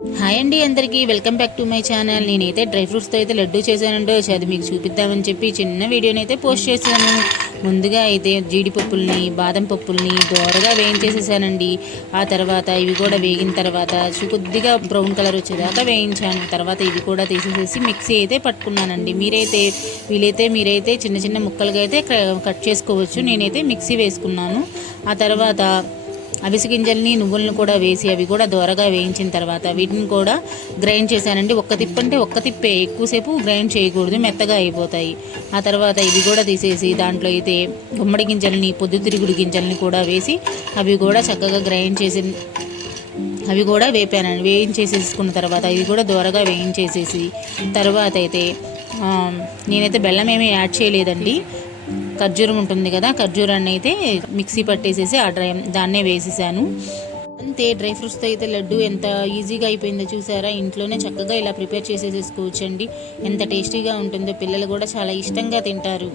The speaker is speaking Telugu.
హాయ్ అండి అందరికీ welcome back to my channel. నేనైతే డ్రై ఫ్రూట్స్తో అయితే లడ్డు చేశానండి. అది మీకు చూపిద్దామని చెప్పి చిన్న వీడియోని అయితే పోస్ట్ చేశాను. ముందుగా అయితే జీడిపప్పుల్ని బాదం పప్పుల్ని దోరగా వేయించేసేసానండి. ఆ తర్వాత ఇవి కూడా వేగిన తర్వాత కొద్దిగా బ్రౌన్ కలర్ వచ్చేదాకా వేయించాను. తర్వాత ఇవి కూడా తీసేసేసి మిక్సీ అయితే పట్టుకున్నానండి. మీరైతే చిన్న చిన్న ముక్కలుగా అయితే కట్ చేసుకోవచ్చు. నేనైతే మిక్సీ వేసుకున్నాను. ఆ తర్వాత అవిసె గింజల్ని నువ్వులను కూడా వేసి అవి కూడా దోరగా వేయించిన తర్వాత వీటిని కూడా గ్రైండ్ చేశానండి. ఒక్క తిప్పు అంటే ఒక్క తిప్పే, ఎక్కువసేపు గ్రైండ్ చేయకూడదు, మెత్తగా అయిపోతాయి. ఆ తర్వాత ఇవి కూడా తీసేసి దాంట్లో అయితే గుమ్మడి గింజల్ని పొద్దుతిరుగుడు గింజల్ని కూడా వేసి అవి కూడా చక్కగా గ్రైండ్ చేసి అవి కూడా వేయించేసేసుకున్న తర్వాత ఇవి కూడా దోరగా వేయించేసేసి తర్వాత అయితే నేనైతే బెల్లం ఏమీ యాడ్ చేయలేదండి. ఖర్జూరం ఉంటుంది కదా, ఖర్జూరాన్ని అయితే మిక్సీ పట్టేసేసి దాన్నే వేసేసాను. అంతే, డ్రై ఫ్రూట్స్తో అయితే లడ్డు ఎంత ఈజీగా అయిపోయిందో చూసారా. ఇంట్లోనే చక్కగా ఇలా ప్రిపేర్ చేసేసుకోవచ్చండి. ఎంత టేస్టీగా ఉంటుందో, పిల్లలు కూడా చాలా ఇష్టంగా తింటారు.